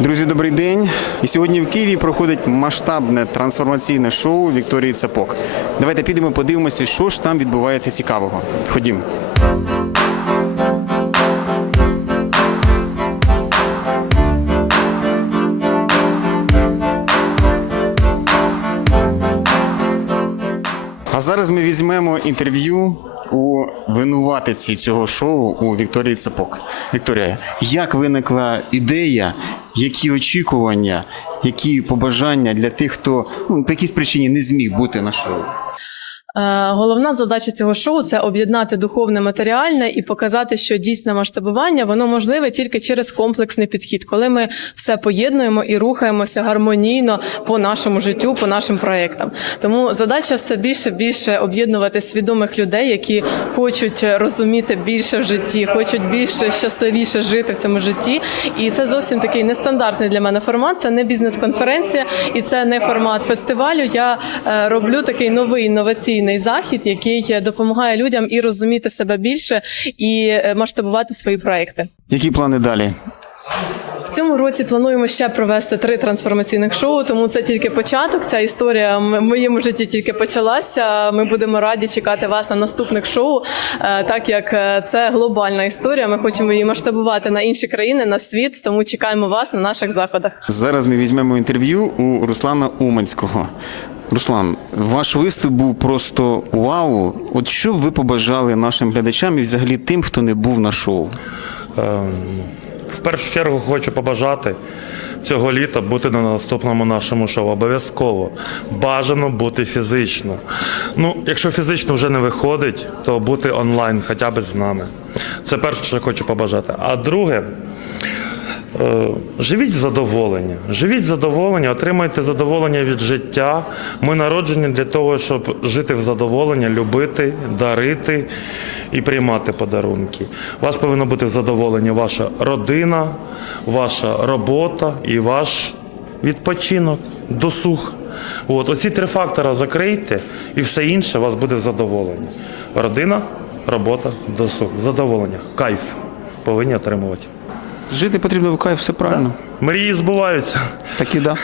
Друзі, добрий день. І сьогодні в Києві проходить масштабне трансформаційне шоу Вікторії Цапок. Давайте підемо подивимося, що ж там відбувається цікавого. Ходім. А зараз ми візьмемо інтерв'ю у винуватиці цього шоу у Вікторії Цапок. Вікторія, як виникла ідея, які очікування, які побажання для тих, хто ну, по якійсь причині не зміг бути на шоу? Е, Головна задача цього шоу це об'єднати духовне матеріальне і показати, що дійсне масштабування воно можливе тільки через комплексний підхід, коли ми все поєднуємо і рухаємося гармонійно по нашому життю, по нашим проєктам. Тому задача все більше більше об'єднувати свідомих людей, які хочуть розуміти більше в житті, хочуть більше щасливіше жити в цьому житті. І це зовсім такий нестандартний для мене формат. Це не бізнес-конференція і це не формат фестивалю. Я е, роблю такий новий інноваційний захід, який допомагає людям і розуміти себе більше, і е, масштабувати свої проекти. Які плани далі? В цьому році плануємо ще провести три трансформаційних шоу, тому це тільки початок. Ця історія в моєму житті тільки почалася. Ми будемо раді чекати вас на наступних шоу, е, так як е, це глобальна історія. Ми хочемо її масштабувати на інші країни, на світ. Тому чекаємо вас на наших заходах. Зараз ми візьмемо інтерв'ю у Руслана Уманського. Руслан, ваш виступ був просто вау. От що ви побажали нашим глядачам і взагалі тим, хто не був на шоу? Ем, В першу чергу хочу побажати цього літа бути на наступному нашому шоу. Обов'язково бажано бути фізично. Ну, якщо фізично вже не виходить, то бути онлайн хоча б з нами. Це перше, що хочу побажати. А друге. Е, Живіть в задоволення, живіть в задоволення, отримайте задоволення від життя. Ми народжені для того, щоб жити в задоволення, любити, дарити і приймати подарунки. У вас повинно бути в задоволенні ваша родина, ваша робота і ваш відпочинок, досуг. От, оці три фактора закрийте, і все інше у вас буде в задоволенні. Родина, робота, досуг. Задоволення, кайф повинні отримувати. Жити потрібно в кайф, все правильно. Мрії збуваються. Так і да.